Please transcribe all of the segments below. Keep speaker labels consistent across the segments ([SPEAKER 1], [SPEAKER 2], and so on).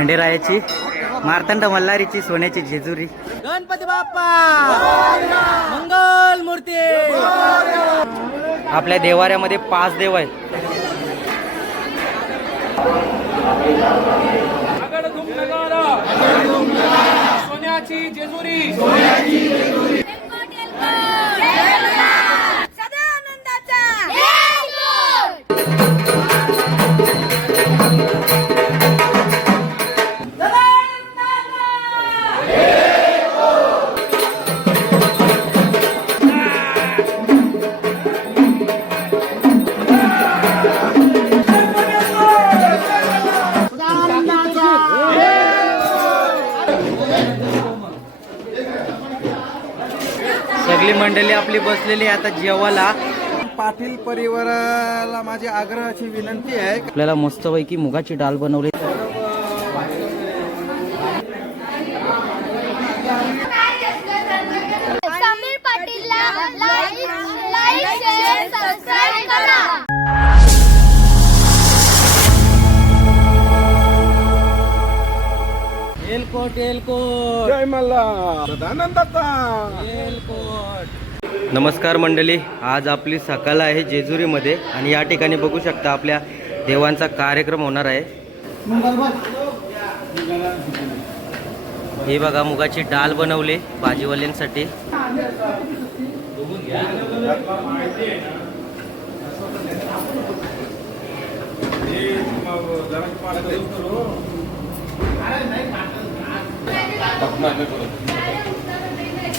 [SPEAKER 1] खंडेरायाची मार्तंड मल्हारीची सोन्याची जेजुरी.
[SPEAKER 2] गणपती बाप्पा! मंगल मूर्ती!
[SPEAKER 1] आपल्या देवाऱ्यामध्ये पाच देव आहेत.
[SPEAKER 3] सोन्याची जेजुरी!
[SPEAKER 1] मंडळी आपली बसलेली आहे आता जेवायला.
[SPEAKER 2] पाटील परिवाराला माझी आग्रहाची विनंती आहे.
[SPEAKER 1] आपल्याला मस्तपैकी मुगाची डाळ बनवली.
[SPEAKER 4] समीर पाटीलला लाईक लाईक शेअर सबस्क्राईब करा.
[SPEAKER 2] एलकोट एलकोट.
[SPEAKER 3] जय मल्ला सदानंदाचा
[SPEAKER 2] एलकोट.
[SPEAKER 1] नमस्कार मंडळी आज आपली सकाळ आहे जेजुरीमध्ये आणि या ठिकाणी बघू शकता आपल्या देवांचा कार्यक्रम होणार आहे. हे बघा मुगाची डाळ बनवली भाजीवाल्यांसाठी.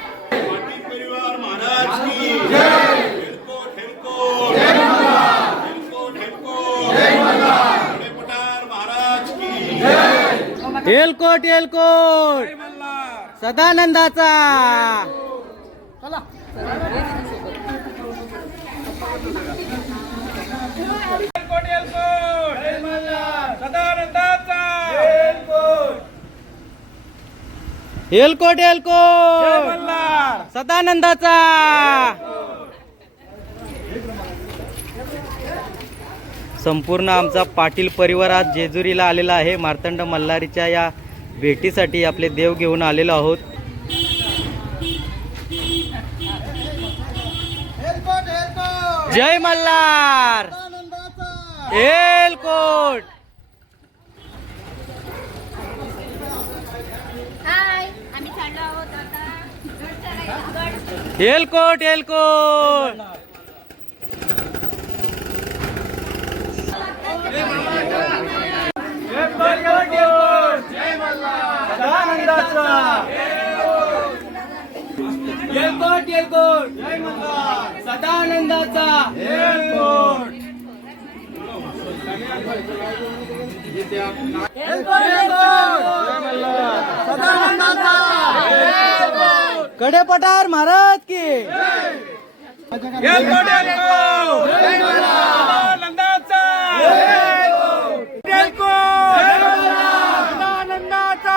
[SPEAKER 5] परिवार महाराज की हेलकोट हेलकोट हेलकोट हेलकोट बड़े पठार महाराज की
[SPEAKER 2] एलकोट एलकोट सदानंदाचा.
[SPEAKER 3] सदानंदाचा.
[SPEAKER 2] एलकोट एलकोट सदानंदाचा.
[SPEAKER 1] संपूर्ण आमचा पाटील परिवार आज जेजुरीला आलेला आहे. मार्तंड मल्हारीच्या या भेटीसाठी आपले देव घेऊन आलेलो आहोत.
[SPEAKER 2] जय मल्हार! एलकोट एलकोट एलकोट एलकोट एलकोट सदानंदाचा कडे पठार महाराज की
[SPEAKER 3] एलकोट एलकोट सदानंदाचा एलकोट सदानंदाचा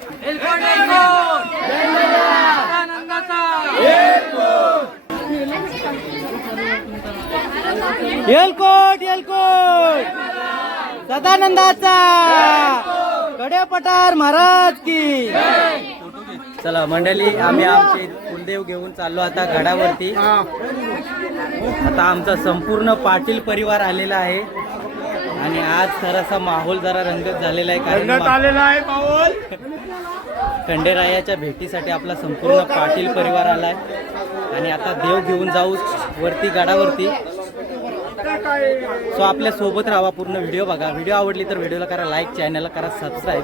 [SPEAKER 3] एलकोट एलकोट सदानंदाचा.
[SPEAKER 2] कडे पठार महाराज की.
[SPEAKER 1] चला मंडळी आम्ही आमचे कुलदेव घेऊन चाललो आता गडावरती आता आमचा संपूर्ण पाटील परिवार आलेला आहे. आणि आज थोडासा माहोल जरा रंगत झालेला आहे कारण
[SPEAKER 3] आलेला आहे पाऊल
[SPEAKER 1] खंडेरायाच्या भेटीसाठी आपला संपूर्ण पाटील परिवार आलाय. आणि आता देव घेऊन जाऊ वरती गडावरती. सो आपल्यासोबत राहा पूर्ण व्हिडिओ बघा. व्हिडिओ आवडली तर व्हिडिओला करा लाईक चॅनलला करा सबस्क्राईब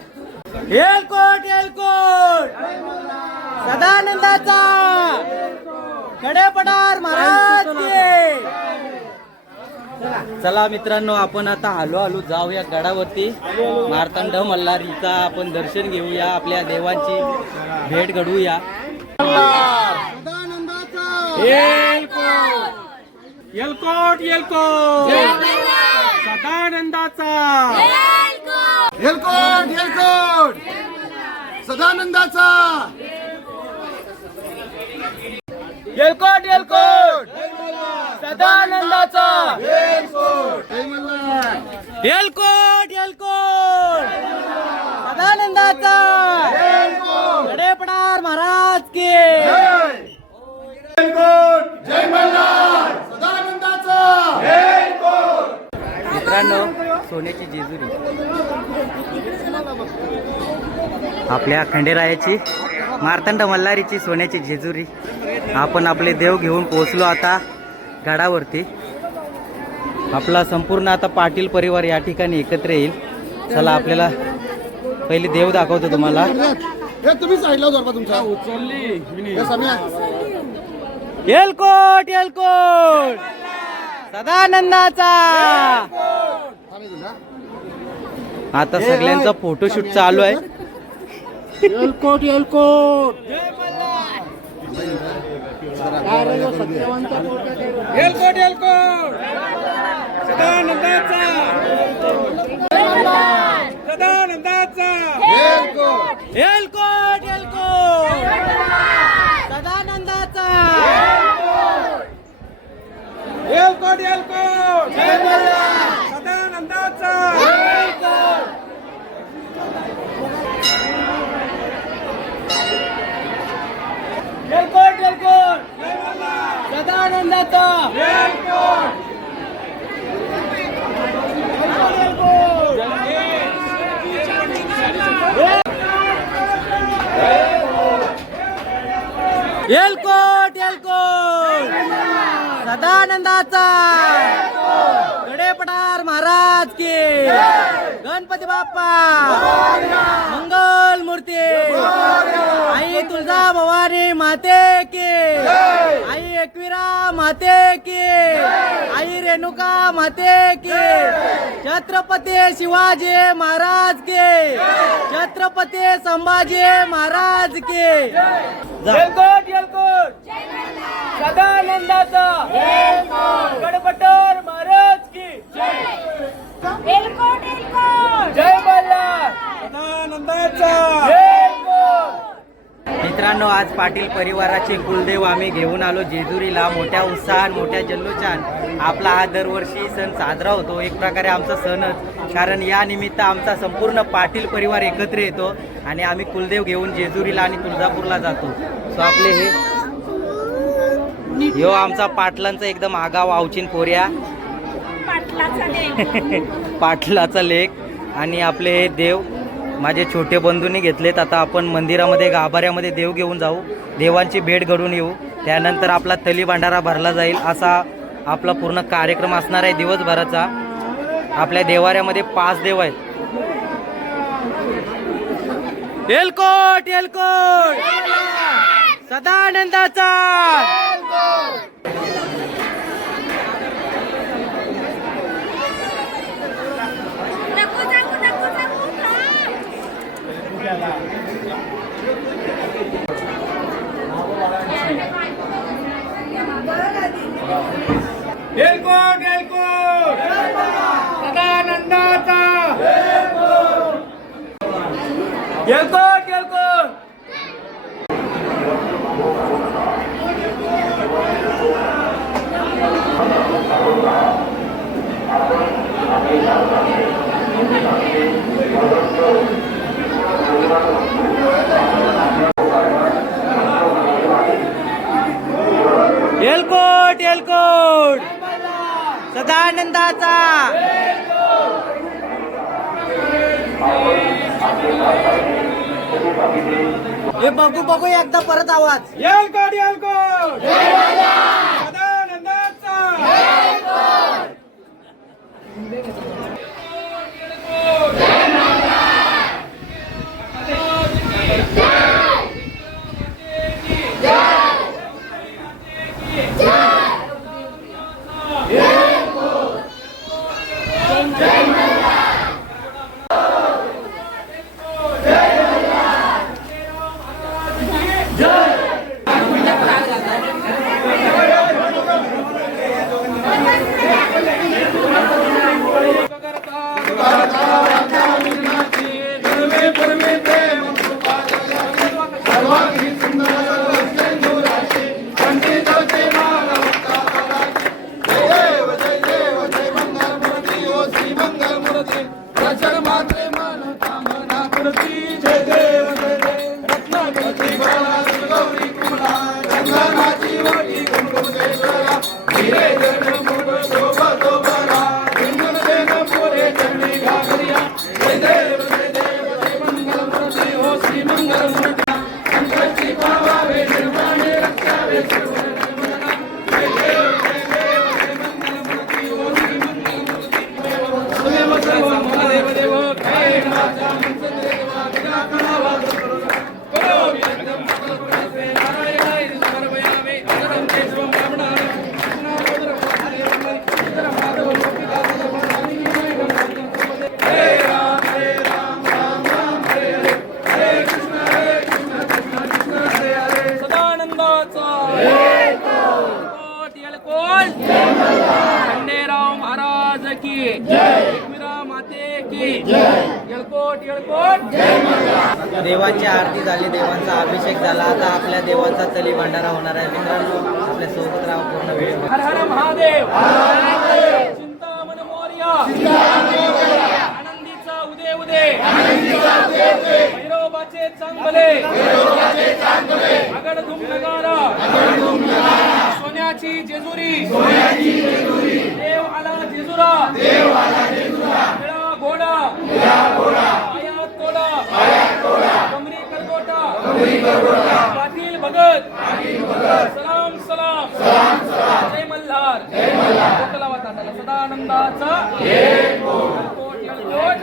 [SPEAKER 3] एलकोट एलकोट सदानंदाचा.
[SPEAKER 1] कडेपटार महाराज चला. मित्रांनो आपण आता हलो हलो जाऊया गडावरती. मार्तंड मल्हारीचा आपण दर्शन घेऊया आपल्या देवांची भेट
[SPEAKER 3] एलकोट सदानंदाचा.
[SPEAKER 2] एलकोट एलकोट सदानंदाचा!
[SPEAKER 1] एलकोट एलकोट सदानंदाचा! एलकोट एलकोट सदानंदाचा! कडेपडार महाराज की!
[SPEAKER 2] जय मल्हार! सदानंदाचा!
[SPEAKER 1] मित्रांनो सोन्याची जेजुरी. आपल्या खंडेरायाची मार्तंड मल्हारीची सोन्याची जेजुरी. आपण आपले देव घेऊन पोहोचलो आता गडावरती. आपला संपूर्ण आता पाटील परिवार या ठिकाणी एकत्र येईल. चला आपल्याला पहिले देव दाखवतो तुम्हाला.
[SPEAKER 2] तुम्ही साईडला जोरपा तुमचा.
[SPEAKER 3] उचलली
[SPEAKER 2] सम्या.
[SPEAKER 1] एलकोट एलकोट सदानंदाचा. आता सगळ्यांचा फोटोशूट चालू आहे.
[SPEAKER 2] एलकोट एलकोट.
[SPEAKER 3] एलकोट एलकोट. सदानंदाचा. सदानंदाचा.
[SPEAKER 2] एलकोट
[SPEAKER 1] एलकोट. एलकोट सदानंदाचा.
[SPEAKER 3] एलकोट एलकोट
[SPEAKER 1] एलकोट एलकोट. सदानंदाचा! एलकोट एलकोट सदानंदाचा! महाराज की गणपती बाप्पा। मंगल मूर्ती। आई तुळजा भवानी माते की आई एकविरा माते की आई रेणुका माते की छत्रपती शिवाजी महाराज के छत्रपती संभाजी महाराज के
[SPEAKER 3] एलकोट एलकोट सदानंदाचा। महाराज जय मल्हार! सदानंदाचा!
[SPEAKER 1] मित्रांनो आज पाटील परिवाराचे कुलदेव आम्ही घेऊन आलो जेजुरीला. मोठ्या उत्साहात मोठ्या जल्लोषान आपला हा दरवर्षी सण साजरा होतो. एक प्रकारे आमचा सणच. कारण या निमित्त आमचा संपूर्ण पाटील परिवार एकत्र येतो आणि आम्ही कुलदेव घेऊन जेजुरीला आणि तुळजापूरला जातो. सो आपले हे ह्यो आमचा पाटलांचा एकदम आगाव आवचीन पोऱ्या.
[SPEAKER 4] पाटलाचा
[SPEAKER 1] लेख आणि आपले हे देव माझे छोटे बंधूंनी घेतलेत. आता आपण मंदिरामध्ये गाभाऱ्यामध्ये देव घेऊन जाऊ. देवांची भेट घडून येऊ. त्यानंतर आपला तली भांडारा भरला जाईल. असा आपला पूर्ण कार्यक्रम असणार आहे दिवसभराचा. आपल्या देवाऱ्यामध्ये पाच देव आहेत. एलकोट एलकोट सदानंदाचा
[SPEAKER 4] नको जाऊ नको जाऊ
[SPEAKER 3] एलकोट एलकोट सदानंदाचा एलकोट एलकोट
[SPEAKER 1] एलकोट एलकोट सदानंदाचा. हे बघू बघू एकदा परत आवाज.
[SPEAKER 3] एलकोट एलकोट
[SPEAKER 1] देवाची आरती झाली देवांचा अभिषेक झाला. आता आपल्या देवाचा चली भांडारा होणार आहे. मित्रांनो आपल्यासोबत राहा पूर्ण वेळ.
[SPEAKER 3] हर हर महादेव. मोर्या. आनंदीचा भैरोबाचे चांगले. आगड धुम नगारा. सोन्याची जेजुरी. देव आला जेजुरा. घोडा. आयात तोडा कमरी करगोटा. पाटील भगत. सलाम सलाम. जय मल्हार. कोकला वाटाला सदानंदाचा. एलकोट, एलकोट.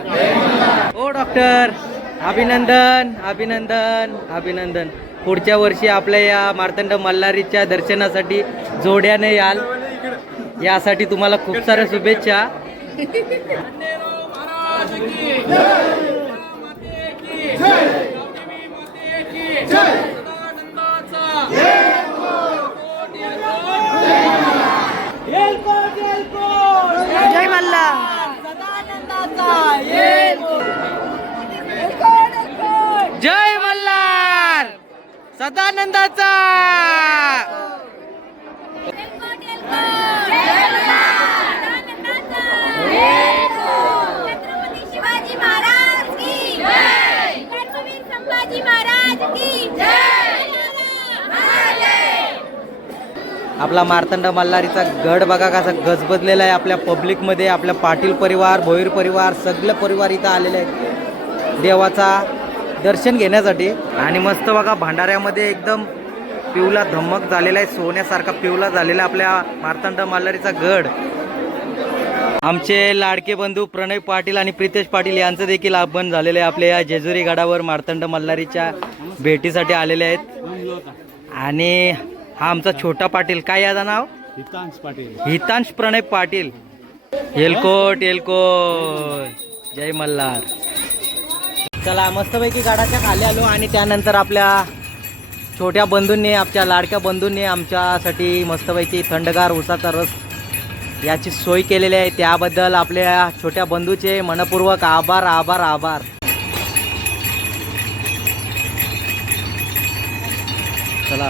[SPEAKER 1] ओ डॉक्टर. अभिनंदन अभिनंदन अभिनंदन. पुढच्या वर्षी आपल्या या मार्तंड मल्हारीच्या दर्शनासाठी जोड्याने याल. यासाठी तुम्हाला खूप साऱ्या शुभेच्छा. जय मल्हार सदानंदाचा.
[SPEAKER 4] छत्रपती शिवाजी महाराज की छत्रवीर संभाजी महाराज की महादेव.
[SPEAKER 1] आपला मार्तंड मल्हारीचा गड बघा कसा गजबजलेला आहे आपल्या पब्लिकमध्ये आपल्या पाटील परिवार भोईर परिवार सगळे परिवार इथं आलेले आहेत. देवाचा दर्शन घेण्यासाठी. आणि मस्त बघा भंडाऱ्यामध्ये एकदम पिवला धमक झालेला आहे सोन्यासारखा पिवला झालेला आहे आपल्या मार्तंड मल्हारीचा गड. आमचे लाडके बंधू प्रणय पाटील आणि प्रितेश पाटील यांचं देखील आगमन झालेलं आहे आपल्या या जेजुरी गडावर मार्तंड मल्हारीच्या भेटीसाठी आलेले आहेत. आणि हा आमचा छोटा पाटील. काय याचं नाव? हितांश पाटील. हितांश प्रणय पाटील. येलकोट येलकोट. जय मल्हार. चला मस्तपैकी गाडाच्या खाली आलो आणि त्यानंतर आपल्या छोट्या बंधूंनी आमच्या लाडक्या बंधूंनी आमच्यासाठी मस्तपैकी थंडगार उसाचा रस याची सोय केलेली आहे. त्याबद्दल आपल्या छोट्या बंधूचे मनपूर्वक आभार आभार आभार. चला.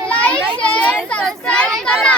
[SPEAKER 2] লাইক
[SPEAKER 3] শেয়ার সাবস্ক্রাইব করা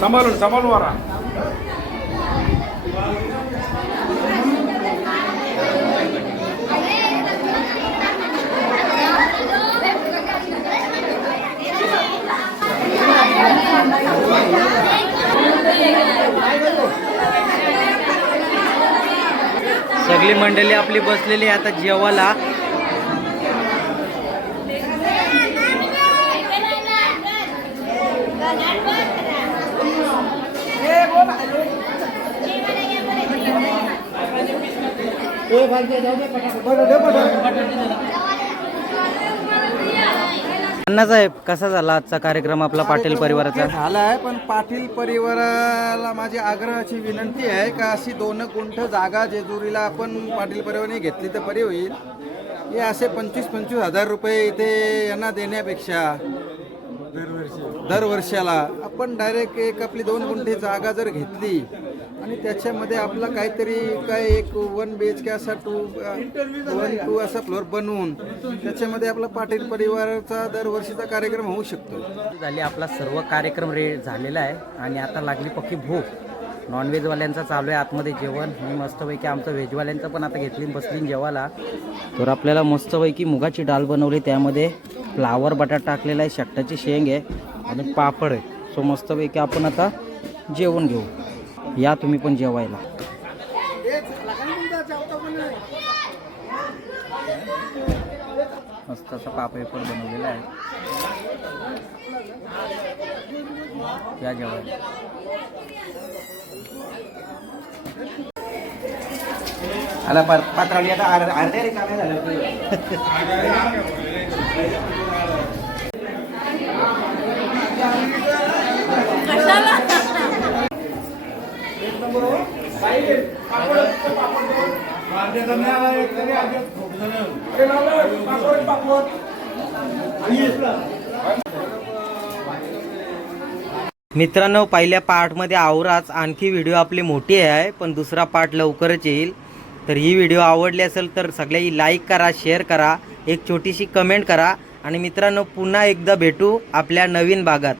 [SPEAKER 3] సంభాలు సంభాలు
[SPEAKER 2] వారా सगळी
[SPEAKER 1] मंडळी आपली बसलेली आता जेवायला.
[SPEAKER 6] भाई दे पटापट
[SPEAKER 1] अण्णासाहेब कसा झाला आजचा कार्यक्रम आपला पाटील परिवाराचा?
[SPEAKER 2] झाला आहे पण पाटील परिवाराला माझी आग्रहाची विनंती आहे का अशी दोन गुंठ जागा जेजुरीला आपण पाटील परिवाराने घेतली तर बरी होईल. हे असे पंचवीस पंचवीस हजार रुपये इथे यांना देण्यापेक्षा दरवर्षाला आपण डायरेक्ट एक आपली दोन गुंठे जागा जर घेतली आणि त्याच्यामध्ये आपला काहीतरी काय एक वन बी एच के असा टू वन टू असा फ्लोअर बनवून त्याच्यामध्ये आपला पाटील परिवाराचा दरवर्षीचा कार्यक्रम होऊ शकतो.
[SPEAKER 1] झाली आपला सर्व कार्यक्रम रे झालेला आहे आणि आता लागली पक्की भूक. नॉनव्हेजवाल्यांचा चालू आहे आतमध्ये जेवण. मी मस्तपैकी आमचं व्हेजवाल्यांचं पण आता घेतली बसली जेवायला. तर आपल्याला मस्तपैकी मुगाची डाळ बनवली. त्यामध्ये फ्लावर बटाटा टाकलेला आहे शक्टाची शेंग आहे. आणि पापड आहे. सो मस्तपैकी आपण आता जेवण घेऊ. या तुम्ही पण जेवायला. मस्त असा पापड पण बनवलेला आहे. या जेवायला.
[SPEAKER 2] आला पात्रावली आता अर्ध्या रिकाम्या झाल्या
[SPEAKER 1] मित्रांनो पहिल्या पार्टमध्ये आवराच. आणखी व्हिडिओ आपली मोठी आहे पण दुसरा पार्ट लवकरच येईल. तर ही व्हिडिओ आवडली असेल तर सगळ्यांनी लाईक करा शेअर करा. एक छोटीशी कमेंट करा. आणि मित्रांनो पुन्हा एकदा भेटू आपल्या नवीन भागात.